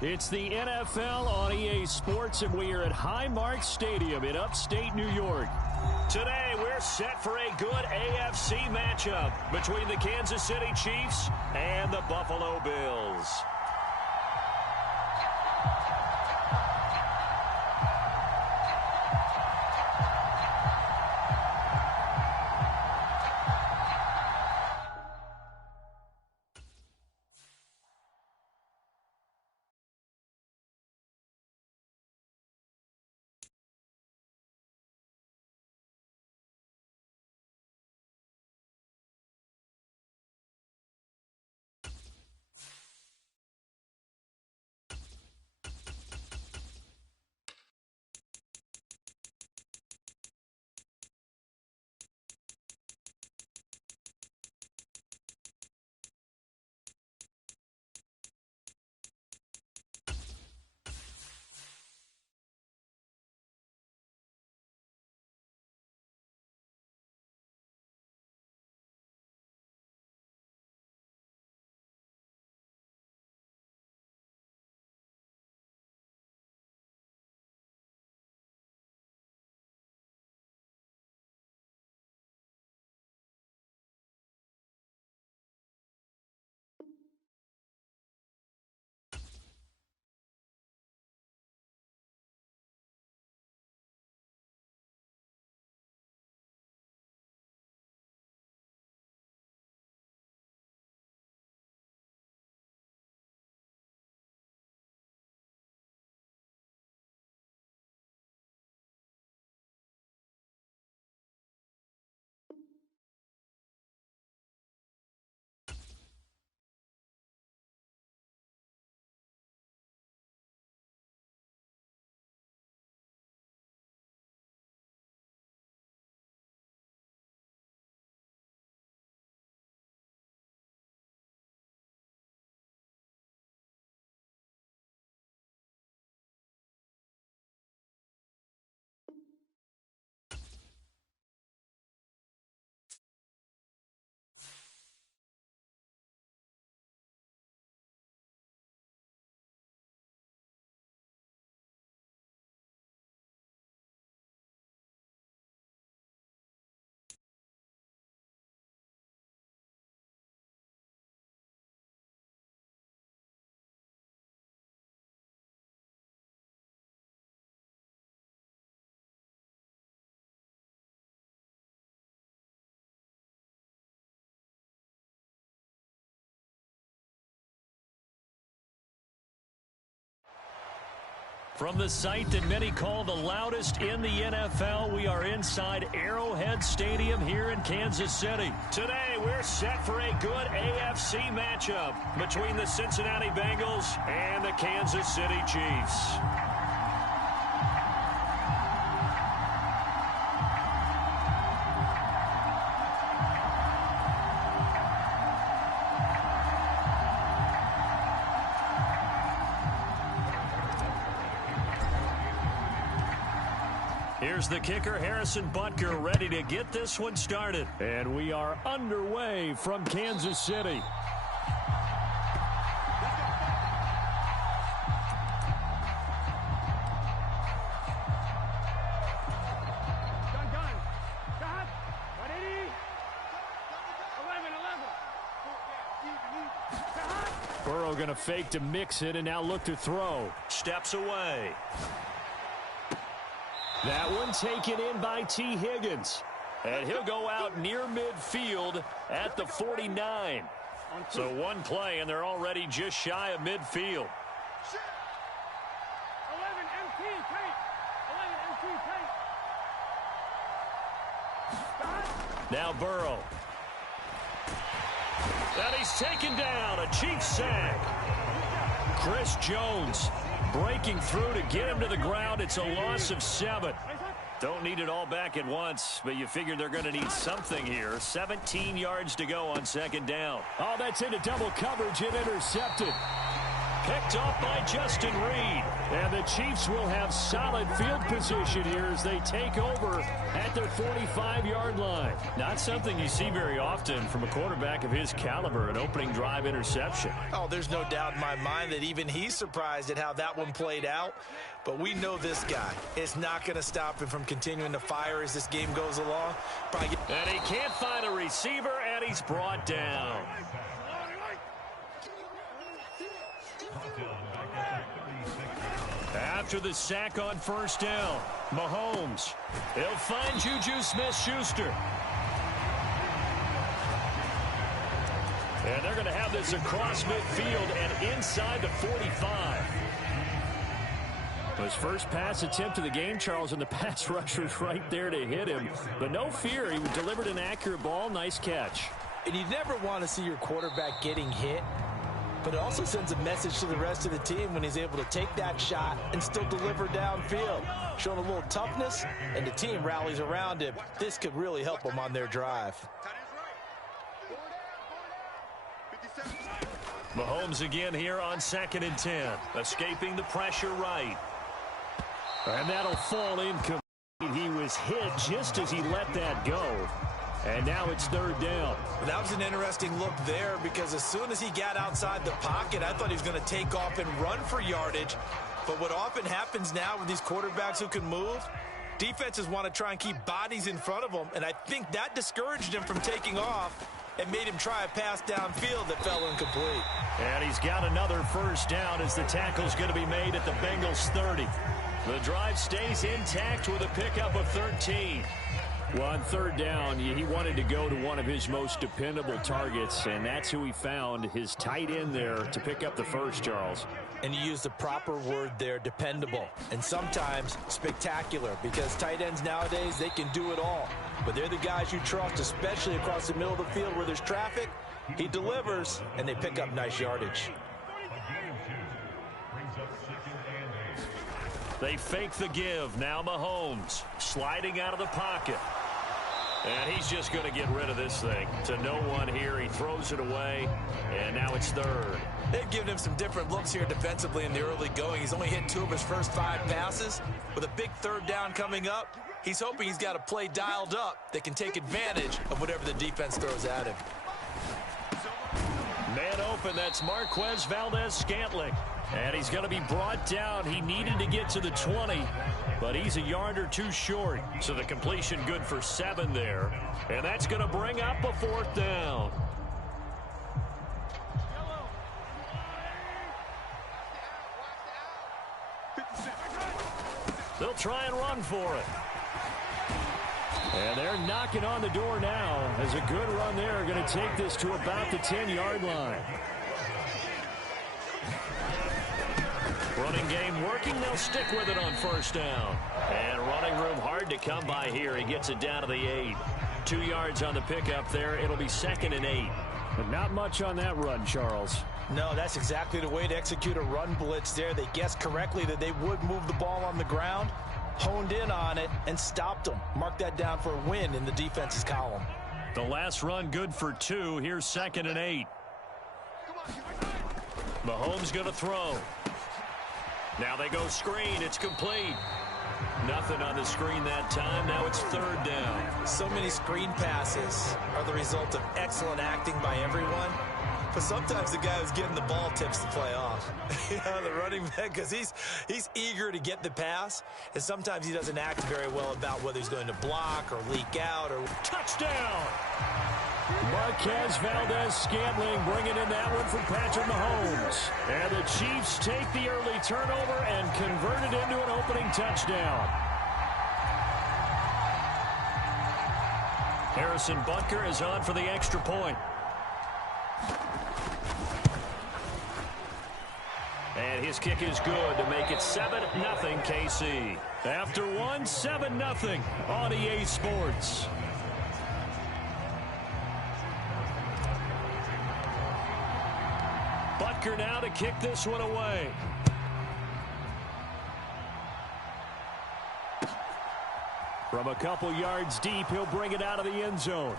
It's the NFL on EA Sports, and we are at Highmark Stadium in upstate New York. Today, we're set for a good AFC matchup between the Kansas City Chiefs and the Buffalo Bills. From the site that many call the loudest in the NFL, we are inside Arrowhead Stadium here in Kansas City. Today, we're set for a good AFC matchup between the Cincinnati Bengals and the Kansas City Chiefs. Here's the kicker, Harrison Butker, ready to get this one started. And we are underway from Kansas City. Burrow going to fake to mix it and now look to throw. Steps away. That one taken in by T. Higgins. And he'll go out near midfield at the 49. So one play, and they're already just shy of midfield. 11 MT, tight. Now Burrow. And he's taken down. A Chiefs sack. Chris Jones breaking through to get him to the ground. It's a loss of 7. Don't need it all back at once, but you figure they're going to need something here. 17 yards to go on second down. Oh, that's into double coverage and intercepted. picked off by Justin Reed. And the Chiefs will have solid field position here as they take over at their 45-yard line. Not something you see very often from a quarterback of his caliber, an opening drive interception. Oh, there's no doubt in my mind that even he's surprised at how that one played out. But we know this guy is not going to stop him from continuing to fire as this game goes along. And he can't find a receiver, and he's brought down. After the sack on first down, Mahomes. He'll find Juju Smith-Schuster. And they're going to have this across midfield and inside the 45. His first pass attempt of the game, Charles, and the pass rusher's right there to hit him. But no fear, he delivered an accurate ball. Nice catch. And you never want to see your quarterback getting hit. But it also sends a message to the rest of the team when he's able to take that shot and still deliver downfield. Showing a little toughness, and the team rallies around him. This could really help them on their drive. Mahomes again here on 2nd and 10. Escaping the pressure right. And that'll fall incomplete. He was hit just as he let that go. And now it's 3rd down. That was an interesting look there because as soon as he got outside the pocket, I thought he was going to take off and run for yardage. But what often happens now with these quarterbacks who can move, defenses want to try and keep bodies in front of them. And I think that discouraged him from taking off and made him try a pass downfield that fell incomplete. And he's got another first down as the tackle's going to be made at the Bengals 30. The drive stays intact with a pickup of 13. Well, on 3rd down, he wanted to go to one of his most dependable targets, and that's who he found, his tight end there, to pick up the first, Charles. And you used the proper word there, dependable, and sometimes spectacular, because tight ends nowadays, they can do it all. But they're the guys you trust, especially across the middle of the field where there's traffic. He delivers, and they pick up nice yardage. They fake the give. Now Mahomes sliding out of the pocket. And he's just going to get rid of this thing. To no one here. He throws it away. And now it's 3rd. They've given him some different looks here defensively in the early going. He's only hit 2 of his first 5 passes. With a big 3rd down coming up, he's hoping he's got a play dialed up that can take advantage of whatever the defense throws at him. Man open. That's Marquez Valdez-Scantling. And he's going to be brought down. He needed to get to the 20, but he's a yard or 2 short. So the completion good for 7 there. And that's going to bring up a 4th down. They'll try and run for it. And they're knocking on the door now as a good run there. Going to take this to about the 10-yard line. Running game working. They'll stick with it on 1st down. And running room hard to come by here. He gets it down to the 8. 2 yards on the pickup there. It'll be 2nd and 8. But not much on that run, Charles. No, that's exactly the way to execute a run blitz there. They guessed correctly that they would move the ball on the ground, honed in on it, and stopped them. Mark that down for a win in the defense's column. The last run good for 2. Here's 2nd and 8. Mahomes going to throw. Now they go screen. It's complete. Nothing on the screen that time. Now it's 3rd down. So many screen passes are the result of excellent acting by everyone. But sometimes the guy who's getting the ball tips the play off. The running back, because he's eager to get the pass. And sometimes he doesn't act very well about whether he's going to block or leak out or... Touchdown! Marquez Valdez-Scantling bringing in that one from Patrick Mahomes. And the Chiefs take the early turnover and convert it into an opening touchdown. Harrison Butker is on for the extra point. And his kick is good to make it 7-0 KC. After 7-0 on EA Sports. Butker now to kick this one away. From a couple yards deep, he'll bring it out of the end zone.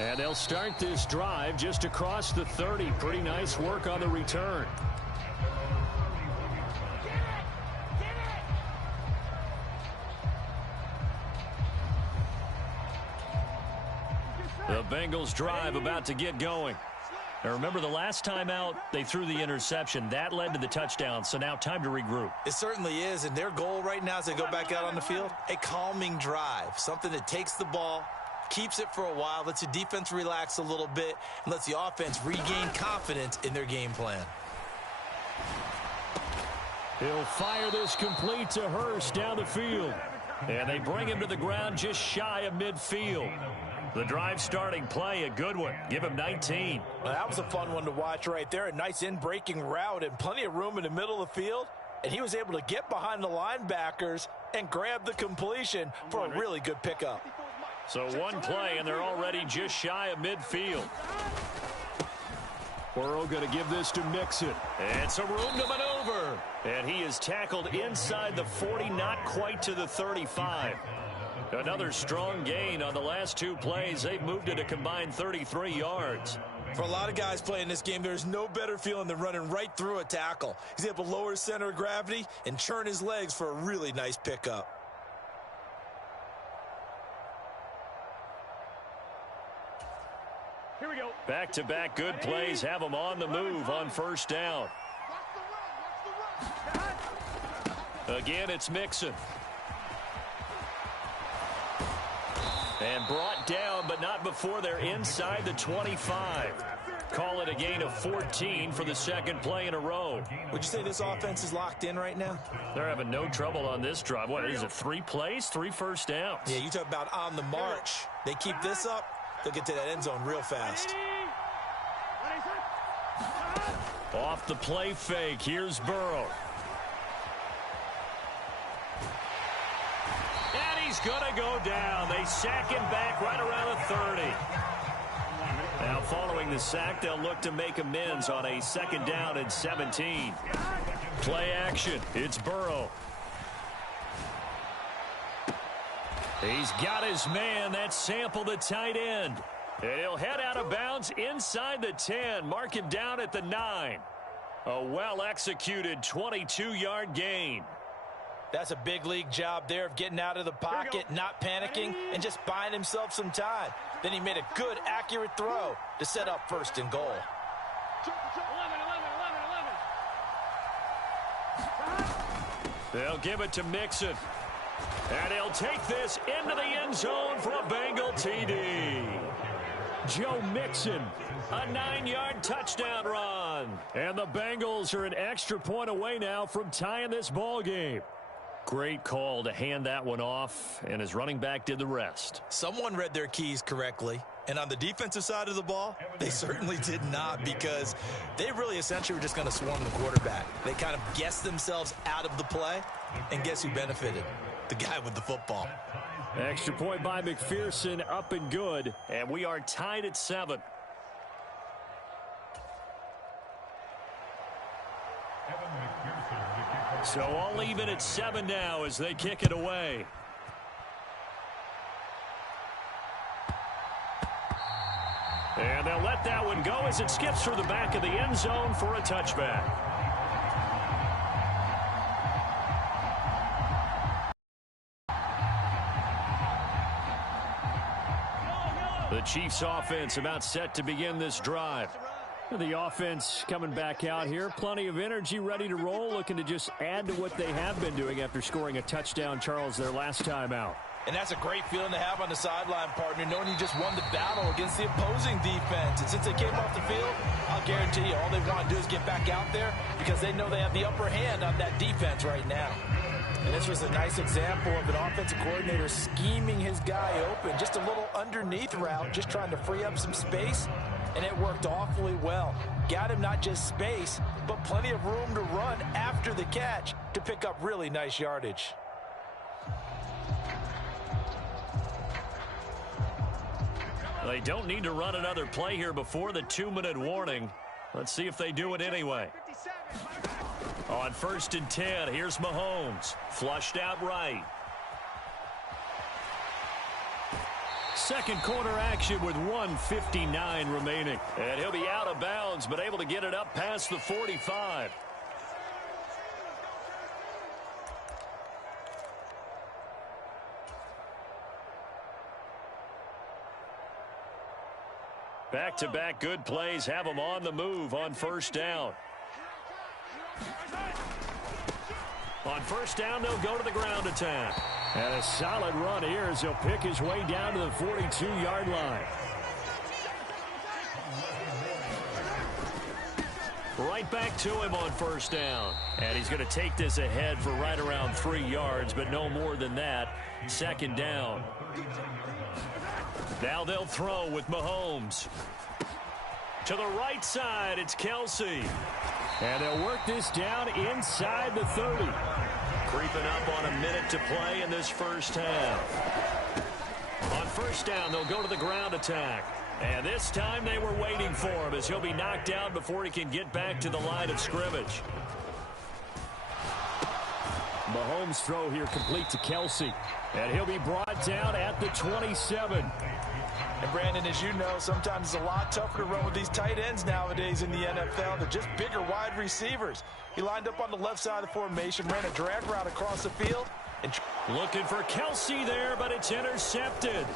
And they'll start this drive just across the 30. Pretty nice work on the return. The Bengals drive about to get going. Now remember, the last time out, they threw the interception. That led to the touchdown, so now time to regroup. It certainly is, and their goal right now as they go back out on the field, a calming drive, something that takes the ball, keeps it for a while, lets the defense relax a little bit, and lets the offense regain confidence in their game plan. He'll fire this complete to Hurst down the field. And they bring him to the ground just shy of midfield. The drive starting play, a good one. Give him 19. Well, that was a fun one to watch right there. A nice in-breaking route and plenty of room in the middle of the field. And he was able to get behind the linebackers and grab the completion for a really good pickup. So one play, and they're already just shy of midfield. Burrow going to give this to Mixon. And some room to maneuver. And he is tackled inside the 40, not quite to the 35. Another strong gain on the last two plays. They've moved it a combined 33 yards. For a lot of guys playing this game, there's no better feeling than running right through a tackle. He's able to lower his center of gravity and churn his legs for a really nice pickup. Here we go. Back-to-back good plays have them on the move on first down. Again, it's Mixon. And brought down, but not before they're inside the 25. Call it a gain of 14 for the second play in a row. Would you say this offense is locked in right now? They're having no trouble on this drive. What is it, 3 plays, 3 first downs? Yeah, you talk about on the march. They keep this up, they'll get to that end zone real fast. Off the play fake, here's Burrow. And he's going to go down. They sack him back right around the 30. Now following the sack, they'll look to make amends on a second down and 17. Play action. It's Burrow. He's got his man. That's Sample, the tight end. And he'll head out of bounds inside the 10. Mark him down at the 9. A well-executed 22-yard gain. That's a big league job there of getting out of the pocket, not panicking, and just buying himself some time. Then he made a good, accurate throw to set up first and goal. They'll give it to Mixon. And he'll take this into the end zone for a Bengal TD. Joe Mixon, a 9-yard touchdown run. And the Bengals are an extra point away now from tying this ball game. Great call to hand that one off, and his running back did the rest. Someone read their keys correctly, and on the defensive side of the ball, they certainly did not, because they really essentially were just going to swarm the quarterback. They kind of guessed themselves out of the play, and guess who benefited? The guy with the football. Extra point by McPherson, up and good, and we are tied at 7. So all even at 7 now as they kick it away. And they'll let that one go as it skips through the back of the end zone for a touchback. The Chiefs offense about set to begin this drive. The offense coming back out here. Plenty of energy, ready to roll, looking to just add to what they have been doing after scoring a touchdown, Charles, their last time out. And that's a great feeling to have on the sideline, partner, knowing you just won the battle against the opposing defense. And since they came off the field, I'll guarantee you all they want to do is get back out there because they know they have the upper hand on that defense right now. And this was a nice example of an offensive coordinator scheming his guy open. Just a little underneath route, just trying to free up some space. And it worked awfully well. Got him not just space, but plenty of room to run after the catch to pick up really nice yardage. They don't need to run another play here before the 2-minute warning. Let's see if they do it anyway. On 1st and 10, here's Mahomes. Flushed out right. Second quarter action with 1:59 remaining. And he'll be out of bounds, but able to get it up past the 45. Back-to-back good plays have them on the move on first down. On first down, they'll go to the ground attack. And a solid run here as he'll pick his way down to the 42-yard line. Right back to him on first down. And he's going to take this ahead for right around 3 yards, but no more than that. Second down. Now they'll throw with Mahomes. To the right side, it's Kelsey. And they'll work this down inside the 30. Creeping up on a minute to play in this first half. On first down, they'll go to the ground attack. And this time they were waiting for him as he'll be knocked down before he can get back to the line of scrimmage. Mahomes' throw here complete to Kelsey. And he'll be brought down at the 27. And Brandon, as you know, sometimes it's a lot tougher to run with these tight ends nowadays in the NFL. They're just bigger wide receivers. He lined up on the left side of the formation, ran a drag route across the field. And looking for Kelsey there, but it's intercepted.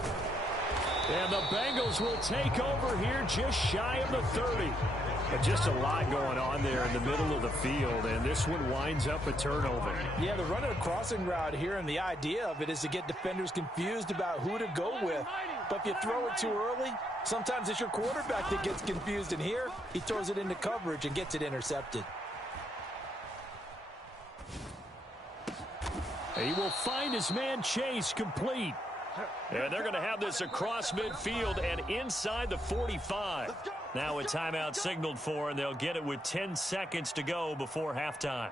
And the Bengals will take over here just shy of the 30. But just a lot going on there in the middle of the field, and this one winds up a turnover. Yeah, they're running a crossing route here, and the idea of it is to get defenders confused about who to go with. But if you throw it too early, sometimes it's your quarterback that gets confused, and here he throws it into coverage and gets it intercepted. He will find his man Chase complete. And they're going to have this across midfield and inside the 45. Now a timeout signaled for, and they'll get it with 10 seconds to go before halftime.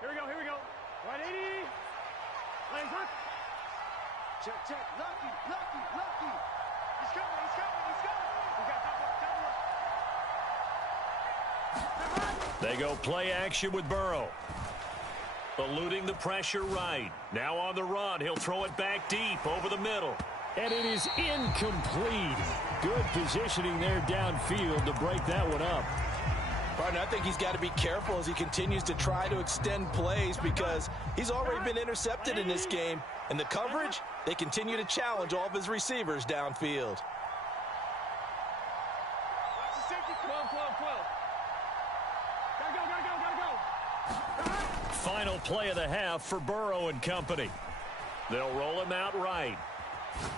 Here we go. 180. Lanes up. Check. Lucky. He's coming. We got that. They go play action with Burrow. Eluding the pressure right. Now on the run. He'll throw it back deep over the middle. And it is incomplete. Good positioning there downfield to break that one up. Partner, I think he's got to be careful as he continues to try to extend plays because he's already been intercepted in this game. And the coverage, they continue to challenge all of his receivers downfield. 12. Gotta go. Final play of the half for Burrow and company. They'll roll him out right.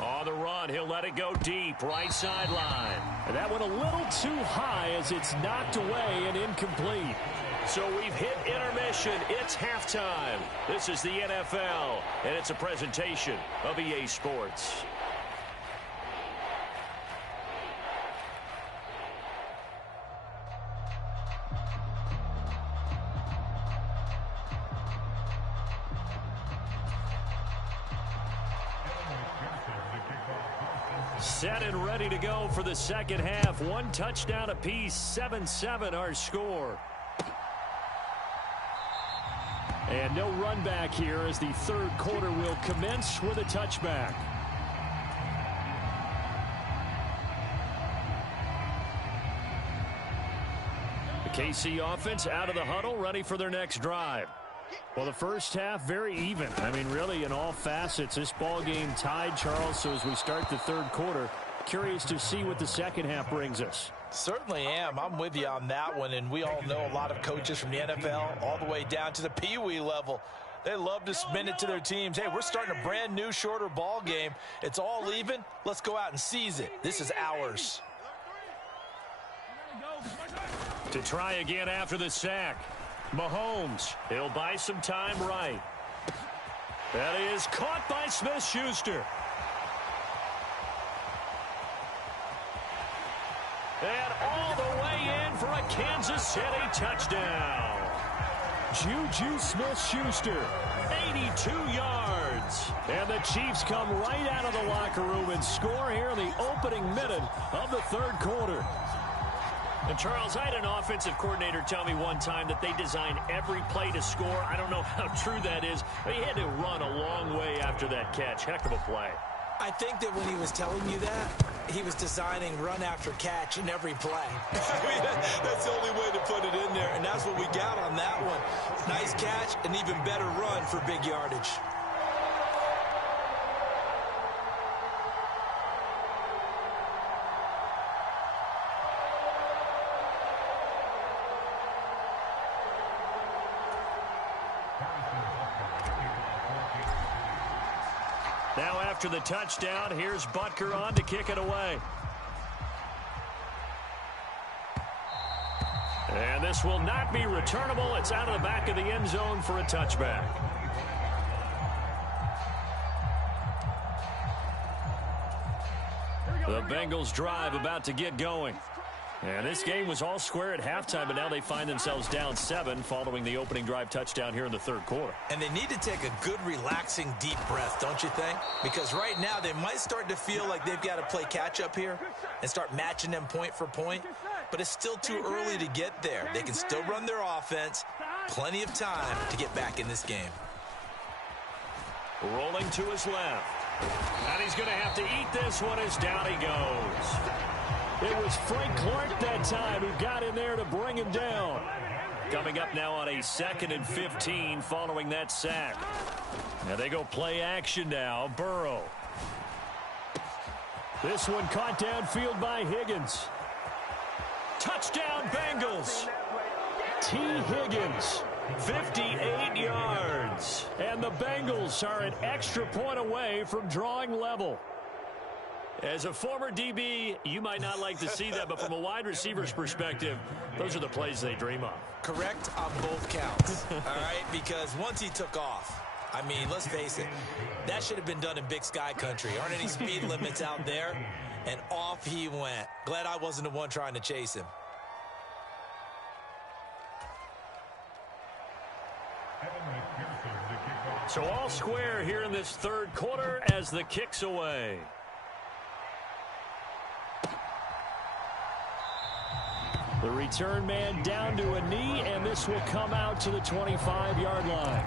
On the run, he'll let it go deep, right sideline. And that went a little too high as it's knocked away and incomplete. So we've hit intermission. It's halftime. This is the NFL, and it's a presentation of EA Sports. Set and ready to go for the second half. One touchdown apiece, 7-7 our score. And no run back here as the third quarter will commence with a touchback. The KC offense out of the huddle, ready for their next drive. Well, the first half, very even. I mean, really, in all facets, this ball game tied, Charles. So as we start the third quarter, curious to see what the second half brings us. Certainly am. I'm with you on that one. And we all know a lot of coaches from the NFL all the way down to the Pee-wee level. They love to spin it to their teams. Hey, we're starting a brand new, shorter ball game. It's all even. Let's go out and seize it. This is ours. To try again after the sack. Mahomes, he'll buy some time right. That is caught by Smith-Schuster. And all the way in for a Kansas City touchdown. Juju Smith-Schuster, 82 yards. And the Chiefs come right out of the locker room and score here in the opening minute of the third quarter. And Charles, I had an offensive coordinator tell me one time that they design every play to score. I don't know how true that is, but he had to run a long way after that catch. Heck of a play. I think that when he was telling you that, he was designing run after catch in every play. I mean, that's the only way to put it in there, and that's what we got on that one. Nice catch, an even better run for big yardage. Now after the touchdown, here's Butker on to kick it away. And this will not be returnable. It's out of the back of the end zone for a touchback. The Bengals drive about to get going. And this game was all square at halftime, but now they find themselves down 7 following the opening drive touchdown here in the third quarter. And they need to take a good, relaxing, deep breath, don't you think? Because right now they might start to feel like they've got to play catch-up here and start matching them point for point. But it's still too early to get there. They can still run their offense. Plenty of time to get back in this game. Rolling to his left. And he's going to have to eat this one as down he goes. It was Frank Clark that time who got in there to bring him down. Coming up now on a 2nd and 15 following that sack. Now they go play action now. Burrow. This one caught downfield by Higgins. Touchdown Bengals. T. Higgins, 58 yards. And the Bengals are an extra point away from drawing level. As a former DB, you might not like to see that, but from a wide receiver's perspective, those are the plays they dream of. Correct on both counts, all right? Because once he took off, I mean, let's face it, that should have been done in Big Sky country. Aren't any speed limits out there? And off he went. Glad I wasn't the one trying to chase him. So all square here in this third quarter as the kick's away. The return man down to a knee, and this will come out to the 25-yard line.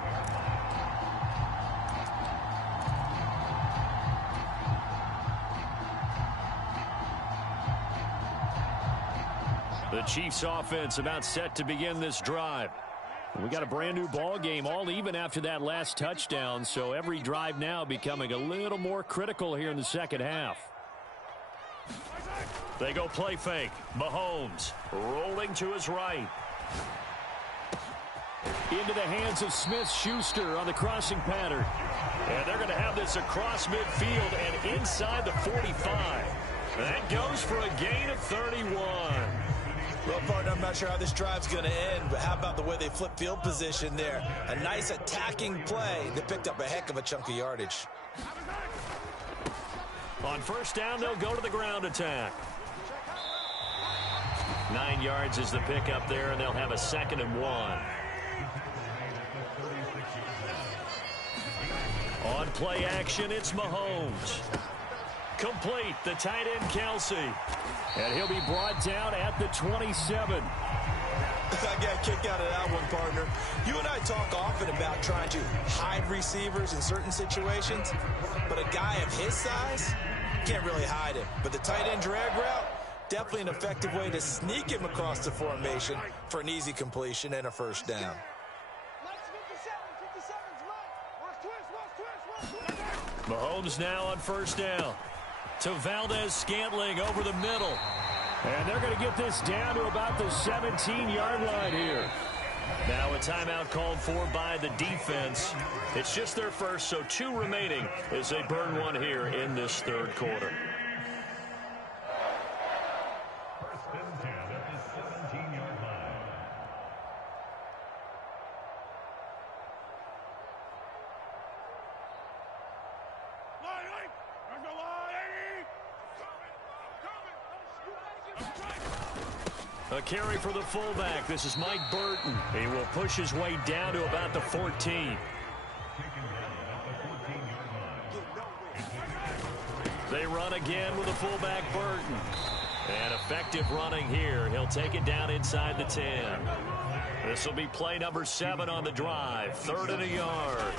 The Chiefs offense about set to begin this drive. We got a brand new ball game, all even after that last touchdown, so every drive now becoming a little more critical here in the second half. They go play fake. Mahomes rolling to his right. Into the hands of Smith-Schuster on the crossing pattern. And they're going to have this across midfield and inside the 45. That goes for a gain of 31. Well, partner, I'm not sure how this drive's going to end, but how about the way they flip field position there? A nice attacking play that picked up a heck of a chunk of yardage. On first down, they'll go to the ground attack. 9 yards is the pickup there, and they'll have a 2nd and 1. On play action, it's Mahomes. Complete, the tight end Kelsey. And he'll be brought down at the 27. I got a kick out of that one, partner. You and I talk often about trying to hide receivers in certain situations, but a guy of his size can't really hide him. But the tight end drag route, definitely an effective way to sneak him across the formation for an easy completion and a first down. Mahomes now on first down. To Valdez-Scantling over the middle. And they're going to get this down to about the 17-yard line here. Now a timeout called for by the defense. It's just their first, so 2 remaining as they burn one here in this third quarter. First and 10 at the 17-yard line. A carry for the fullback. This is Mike Burton. He will push his way down to about the 14. They run again with the fullback Burton. And effective running here. He'll take it down inside the 10. This will be play number 7 on the drive. 3rd and a yard.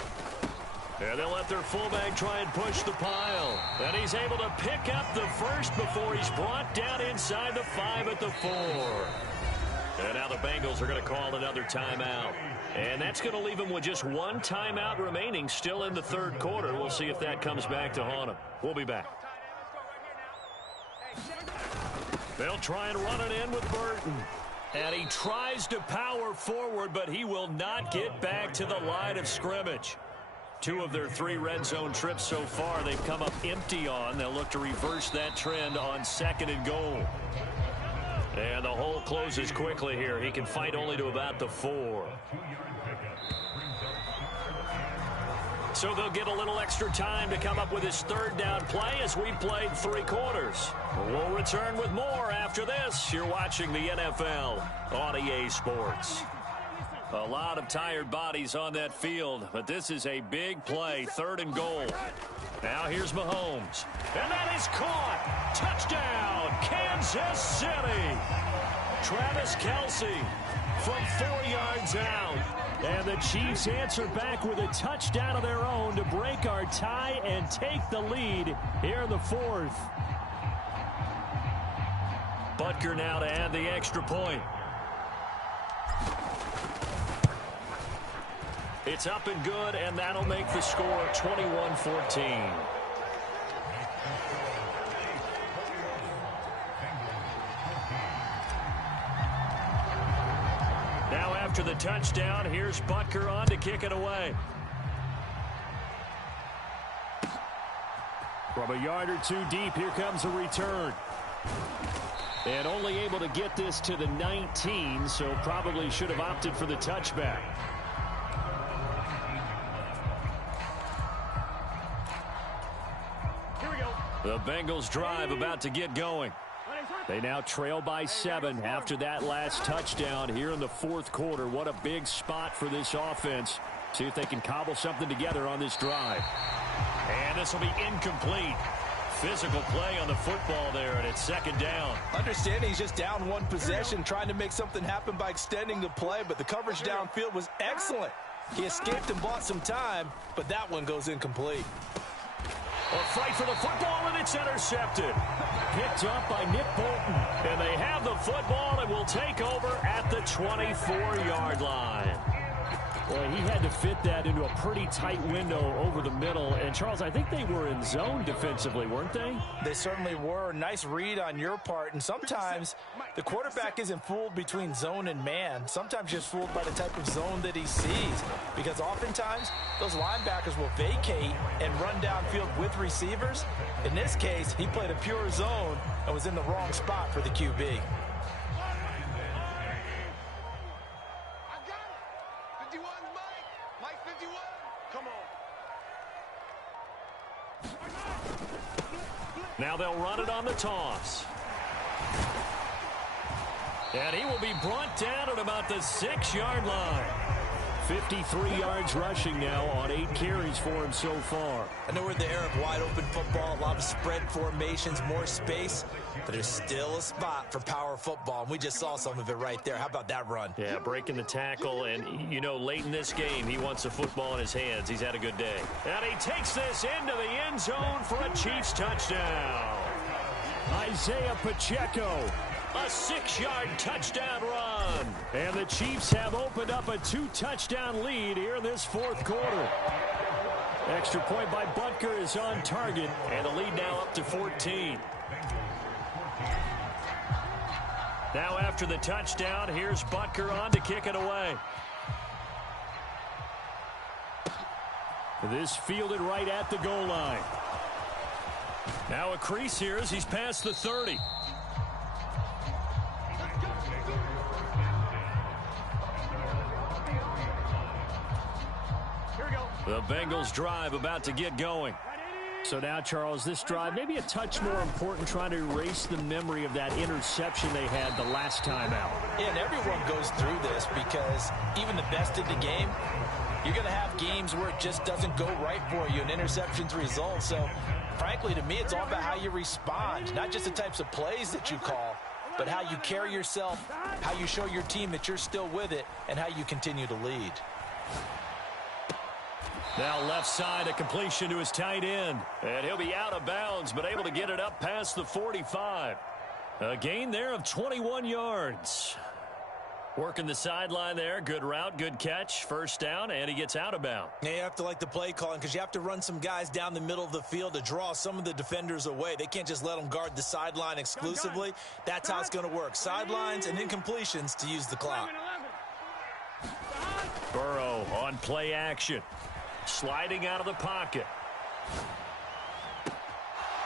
And they'll let their fullback try and push the pile. And he's able to pick up the first before he's brought down inside the 5 at the 4. And now the Bengals are going to call another timeout. And that's going to leave them with just 1 timeout remaining still in the 3rd quarter. We'll see if that comes back to haunt them. We'll be back. They'll try and run it in with Burton. And he tries to power forward, but he will not get back to the line of scrimmage. 2 of their 3 red zone trips so far they've come up empty on. They'll look to reverse that trend on 2nd and goal. And the hole closes quickly here. He can fight only to about the 4. So they'll get a little extra time to come up with his 3rd down play as we've played 3 quarters. We'll return with more after this. You're watching the NFL on EA Sports. A lot of tired bodies on that field, but this is a big play, 3rd and goal. Now here's Mahomes. And that is caught. Touchdown, Kansas City. Travis Kelce from 4 yards out. And the Chiefs answer back with a touchdown of their own to break our tie and take the lead here in the 4th. Butker now to add the extra point. It's up and good, and that'll make the score 21-14. Now after the touchdown, here's Butker on to kick it away. From a yard or 2 deep, here comes a return. And only able to get this to the 19, so probably should have opted for the touchback. The Bengals drive about to get going. They now trail by 7 after that last touchdown here in the 4th quarter. What a big spot for this offense. See if they can cobble something together on this drive. And this will be incomplete. Physical play on the football there, and it's 2nd down. Understanding he's just down 1 possession, trying to make something happen by extending the play, but the coverage downfield was excellent. He escaped and bought some time, but that one goes incomplete. A fight for the football, and it's intercepted. Picked up by Nick Bolton. And they have the football and will take over at the 24-yard line. Boy, he had to fit that into a pretty tight window over the middle. And, Charles, I think they were in zone defensively, weren't they? They certainly were. Nice read on your part. And sometimes the quarterback isn't fooled between zone and man. Sometimes just fooled by the type of zone that he sees. Because oftentimes, those linebackers will vacate and run downfield with receivers. In this case, he played a pure zone and was in the wrong spot for the QB. Now they'll run it on the toss. And he will be brought down at about the 6-yard line. 53 yards rushing now on 8 carries for him so far. I know we're in the era of wide open football, a lot of spread formations, more space, but there's still a spot for power football, and we just saw some of it right there. How about that run? Yeah, breaking the tackle, and, you know, late in this game, he wants the football in his hands. He's had a good day. And he takes this into the end zone for a Chiefs touchdown. Isaiah Pacheco. A 6-yard touchdown run. And the Chiefs have opened up a 2-touchdown lead here in this 4th quarter. Extra point by Butker is on target, and the lead now up to 14. Now after the touchdown, here's Butker on to kick it away. This fielded right at the goal line. Now a crease here as he's past the 30. The Bengals drive about to get going. So now, Charles, this drive maybe a touch more important, trying to erase the memory of that interception they had the last time out. Yeah, and everyone goes through this because even the best in the game, you're going to have games where it just doesn't go right for you and interceptions result. So Frankly, to me, it's all about how you respond, not just the types of plays that you call, but how you carry yourself, how you show your team that you're still with it, and how you continue to lead. Now left side, a completion to his tight end. And he'll be out of bounds, but able to get it up past the 45. A gain there of 21 yards. Working the sideline there. Good route, good catch. First down, and he gets out of bounds. Yeah, you have to like the play calling because you have to run some guys down the middle of the field to draw some of the defenders away. They can't just let them guard the sideline exclusively. That's how it's going to work. Sidelines and incompletions to use the clock. Burrow on play action. Sliding out of the pocket.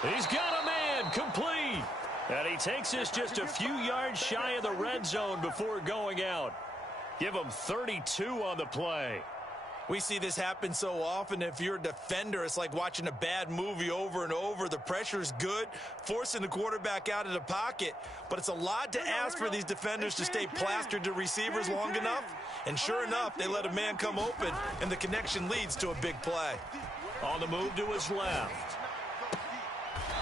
He's got a man, complete. And he takes us just a few yards shy of the red zone before going out. Give him 32 on the play. We see this happen so often. If you're a defender, it's like watching a bad movie over and over. The pressure's good, forcing the quarterback out of the pocket. But it's a lot to ask for these defenders to stay plastered to receivers long enough. And sure enough, they let a man come open, and the connection leads to a big play. On the move to his left.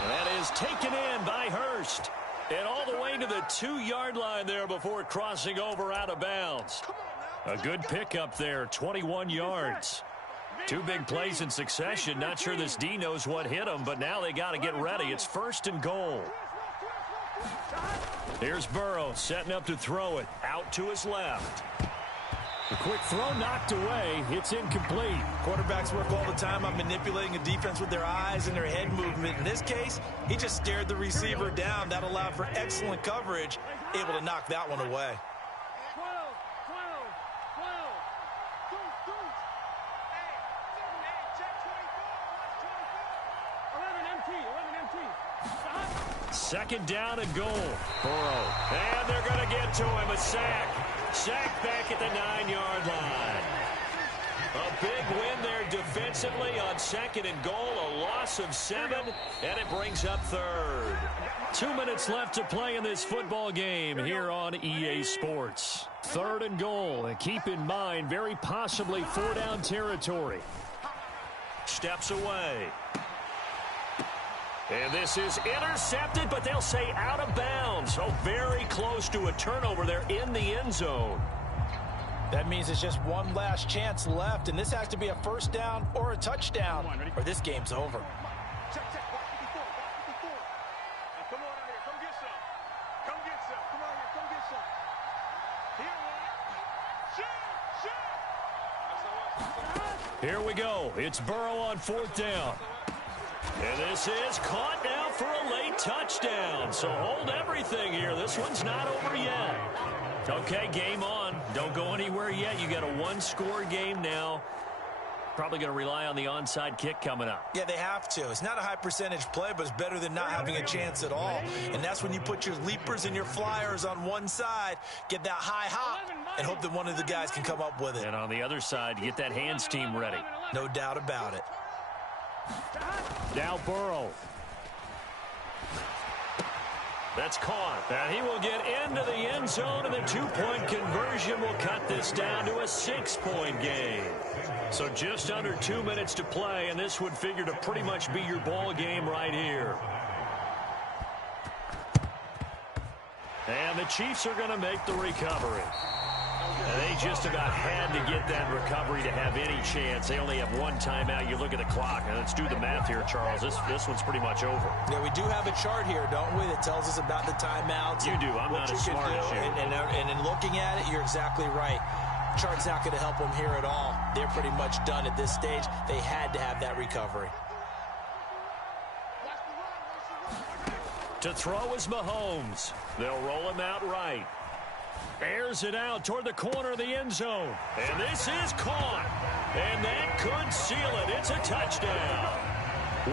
And that is taken in by Hurst. And all the way to the 2-yard line there before crossing over out of bounds. A good pickup there, 21 yards. Two big plays in succession. Not sure this D knows what hit him, but now they got to get ready. It's 1st and goal. Here's Burrow setting up to throw it. Out to his left. A quick throw knocked away. It's incomplete. Quarterbacks work all the time on manipulating a defense with their eyes and their head movement. In this case, he just stared the receiver down. That allowed for excellent coverage, able to knock that one away. 2nd down and goal. Burrow. And they're going to get to him. A sack. Sack back at the 9-yard line. A big win there defensively on 2nd and goal. A loss of 7, and it brings up 3rd. 2 minutes left to play in this football game here on EA Sports. 3rd and goal. And keep in mind, very possibly 4-down territory. Steps away. And this is intercepted, but they'll say out of bounds. So very close to a turnover there in the end zone. That means it's just one last chance left, and this has to be a 1st down or a touchdown, or this game's over. Check. Watch it before. Now come on out here. Come get some. Come get some. Come out here. Come get some. Here, shoot. Here we go. It's Burrow on 4th down. And this is caught now for a late touchdown. So hold everything here. This one's not over yet. Okay, game on. Don't go anywhere yet. You got a 1-score game now. Probably going to rely on the onside kick coming up. Yeah, they have to. It's not a high percentage play, but it's better than not having a chance at all. And that's when you put your leapers and your flyers on one side, get that high hop, and hope that one of the guys can come up with it. And on the other side, get that hands team ready. No doubt about it. Now Burrow. That's caught. And he will get into the end zone, and the 2-point conversion will cut this down to a 6-point game. So just under 2 minutes to play, and this would figure to pretty much be your ball game right here. And the Chiefs are going to make the recovery. And they just about had to get that recovery to have any chance. They only have one timeout. You look at the clock, and let's do the math here, Charles. This one's pretty much over. Yeah, we do have a chart here, don't we, that tells us about the timeouts. You do. I'm not as smart as you. And in looking at it, you're exactly right. Chart's not going to help them here at all. They're pretty much done at this stage. They had to have that recovery. To throw is Mahomes. They'll roll him out right. Airs it out toward the corner of the end zone. And this is caught. And that could seal it. It's a touchdown.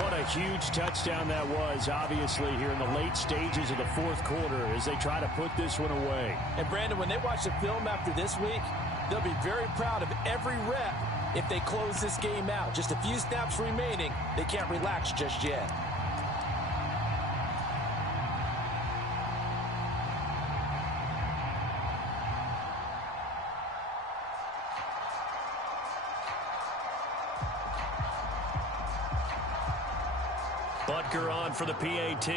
What a huge touchdown that was, obviously, here in the late stages of the 4th quarter as they try to put this one away. And, Brandon, when they watch the film after this week, they'll be very proud of every rep if they close this game out. Just a few snaps remaining. They can't relax just yet. Butker on for the PAT.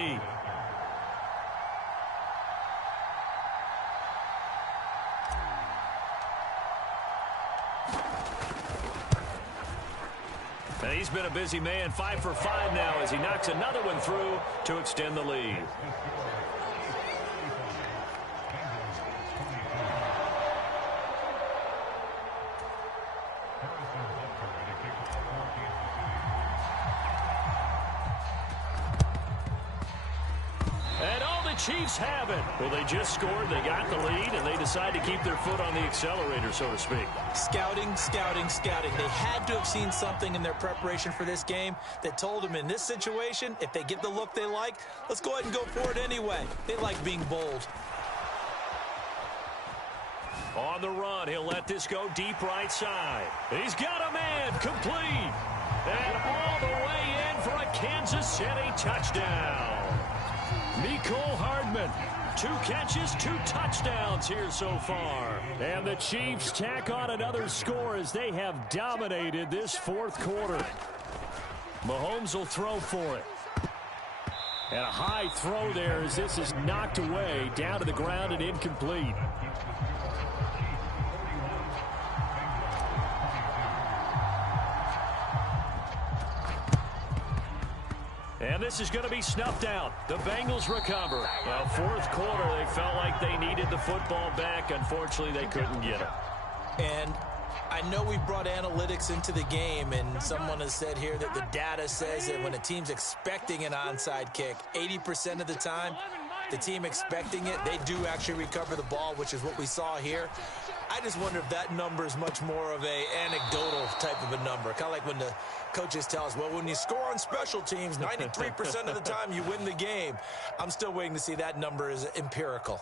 And he's been a busy man, 5 for 5 now as he knocks another one through to extend the lead. Chiefs have it. Well, they just scored, they got the lead, and they decide to keep their foot on the accelerator, so to speak. Scouting, scouting, scouting. They had to have seen something in their preparation for this game that told them in this situation, if they get the look they like, let's go ahead and go for it anyway. They like being bold. On the run, he'll let this go deep right side. He's got a man, complete. And all the way in for a Kansas City touchdown. Mecole Hardman, 2 catches, 2 touchdowns here so far. And the Chiefs tack on another score as they have dominated this fourth quarter. Mahomes will throw for it. And a high throw there as this is knocked away, down to the ground and incomplete. And this is going to be snuffed out. The Bengals recover. Well, fourth quarter, they felt like they needed the football back. Unfortunately, they couldn't get it. And I know we brought analytics into the game, and someone has said here that the data says that when a team's expecting an onside kick, 80% of the time, the team expecting it, they do actually recover the ball, which is what we saw here. I just wonder if that number is much more of a anecdotal type of a number. Kind of like when the coaches tell us, well, when you score on special teams, 93% of the time you win the game. I'm still waiting to see that number is empirical.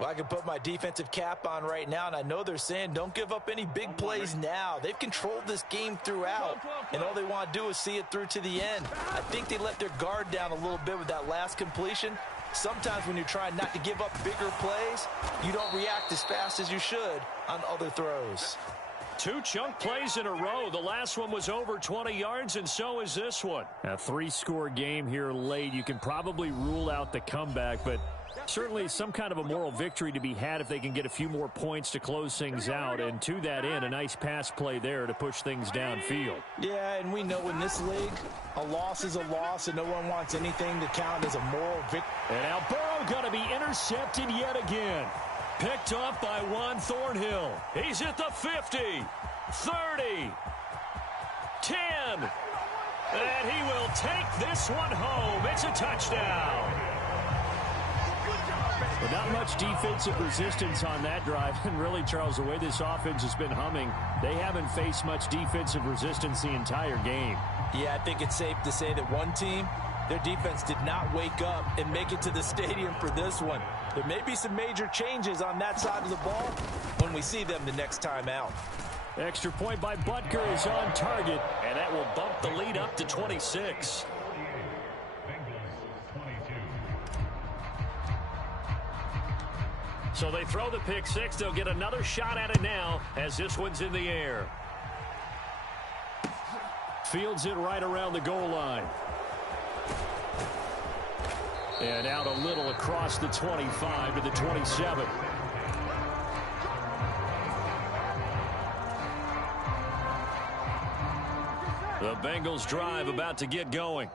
Well, I can put my defensive cap on right now, and I know they're saying don't give up any big plays now. They've controlled this game throughout, and all they want to do is see it through to the end. I think they let their guard down a little bit with that last completion. Sometimes when you're trying not to give up bigger plays, you don't react as fast as you should on other throws. 2 chunk plays in a row. The last one was over 20 yards, and so is this one. A 3-score game here late. You can probably rule out the comeback, but certainly some kind of a moral victory to be had if they can get a few more points to close things out. And to that end, a nice pass play there to push things downfield. Yeah, and we know in this league, a loss is a loss, and no one wants anything to count as a moral victory. And now Burrow going to be intercepted yet again. Picked off by Juan Thornhill. He's at the 50, 30, 10. And he will take this one home. It's a touchdown. But not much defensive resistance on that drive. And really, Charles, the way this offense has been humming, they haven't faced much defensive resistance the entire game. Yeah, I think it's safe to say that one team, their defense did not wake up and make it to the stadium for this one. There may be some major changes on that side of the ball when we see them the next time out. Extra point by Butker is on target, and that will bump the lead up to 26. So they throw the pick six. They'll get another shot at it now as this one's in the air. Fields it right around the goal line. And out a little across the 25 to the 27. The Bengals drive about to get going.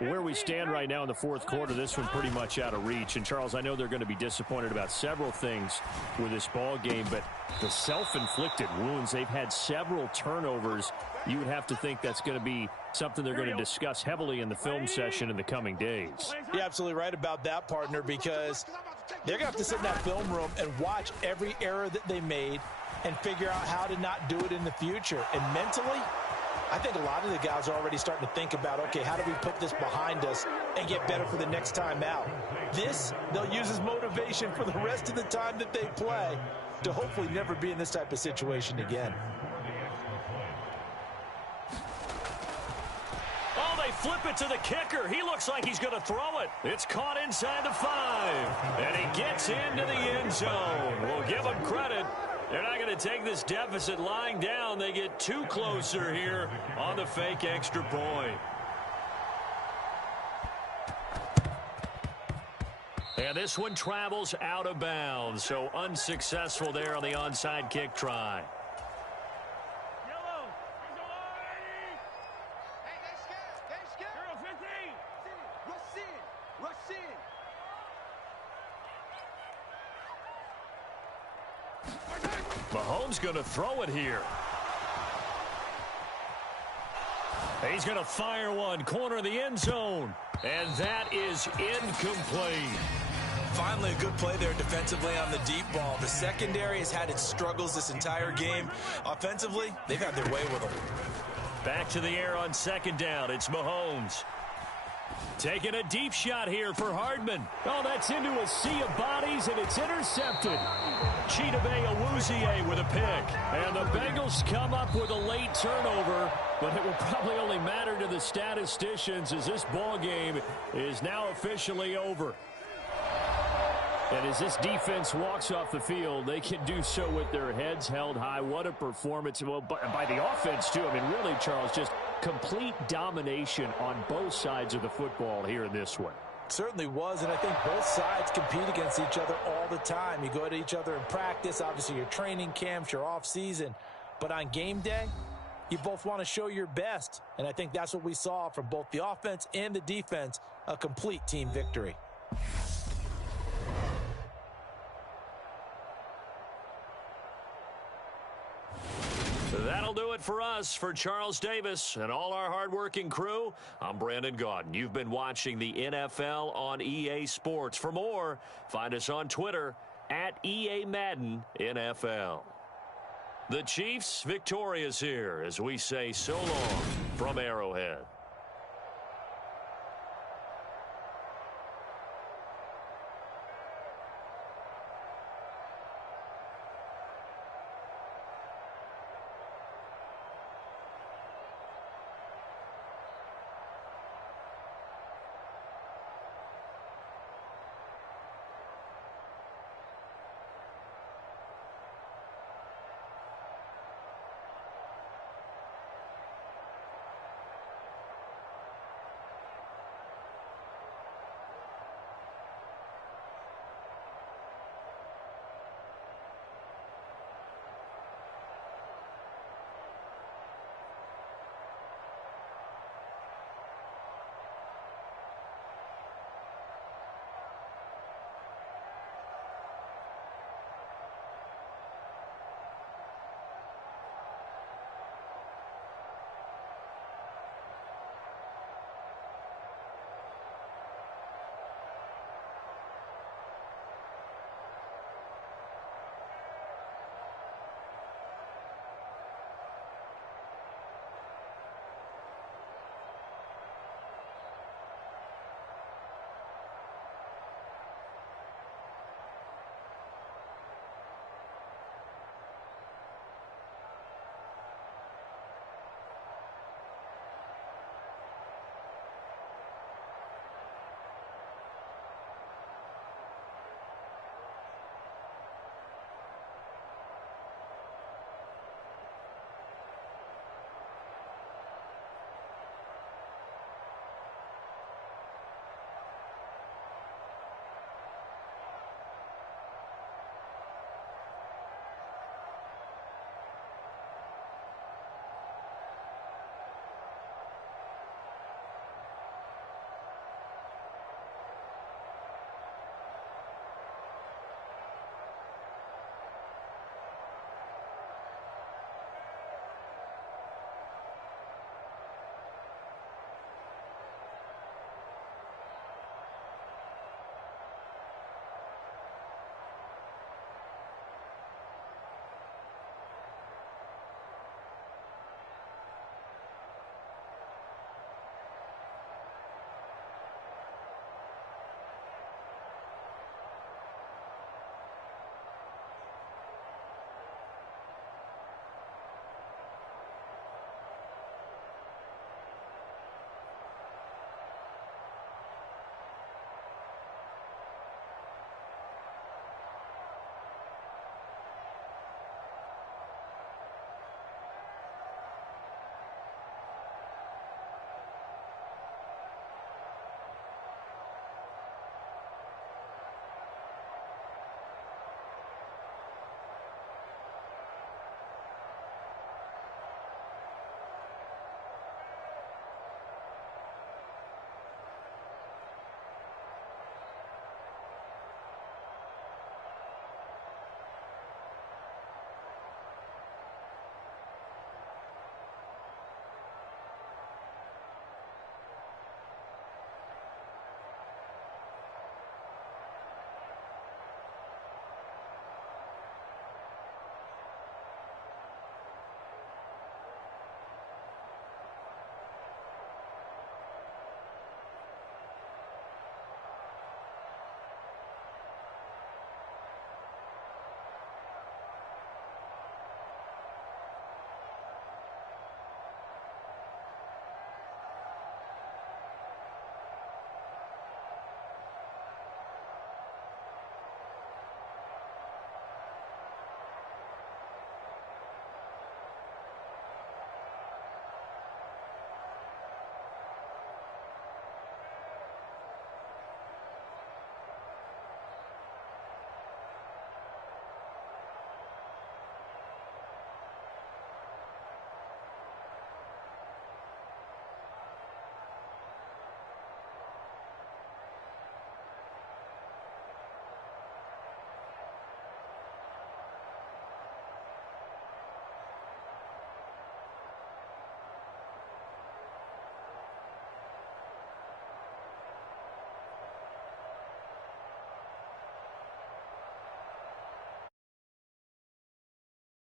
Where we stand right now in the fourth quarter, this one pretty much out of reach. And, Charles, I know they're going to be disappointed about several things with this ball game, but the self-inflicted wounds, they've had several turnovers. You would have to think that's going to be something they're going to discuss heavily in the film session in the coming days. You're absolutely right about that, partner, because they're going to have to sit in that film room and watch every error that they made and figure out how to not do it in the future. And mentally, I think a lot of the guys are already starting to think about, okay, how do we put this behind us and get better for the next time out? This, they'll use as motivation for the rest of the time that they play to hopefully never be in this type of situation again. Oh, they flip it to the kicker. He looks like he's going to throw it. It's caught inside the 5. And he gets into the end zone. We'll give him credit. They're not going to take this deficit lying down. They get too closer here on the fake extra point. And this one travels out of bounds, so unsuccessful there on the onside kick try. Mahomes going to throw it here. He's going to fire one, corner of the end zone. And that is incomplete. Finally, a good play there defensively on the deep ball. The secondary has had its struggles this entire game. Offensively, they've had their way with them. Back to the air on second down. It's Mahomes. Taking a deep shot here for Hardman. Oh, that's into a sea of bodies, and it's intercepted. Chidobe Awuzie with a pick. And the Bengals come up with a late turnover, but it will probably only matter to the statisticians as this ball game is now officially over. And as this defense walks off the field, they can do so with their heads held high. What a performance. Well, by the offense, too. I mean, really, Charles, just complete domination on both sides of the football here in this one. Certainly was, and I think both sides compete against each other all the time. You go to each other in practice, obviously your training camps, your off-season. But on game day, you both want to show your best. And I think that's what we saw from both the offense and the defense, a complete team victory. That'll do it for us. For Charles Davis and all our hardworking crew, I'm Brandon Gaudin. You've been watching the NFL on EA Sports. For more, find us on Twitter at EA Madden NFL. The Chiefs victorious here as we say so long from Arrowhead.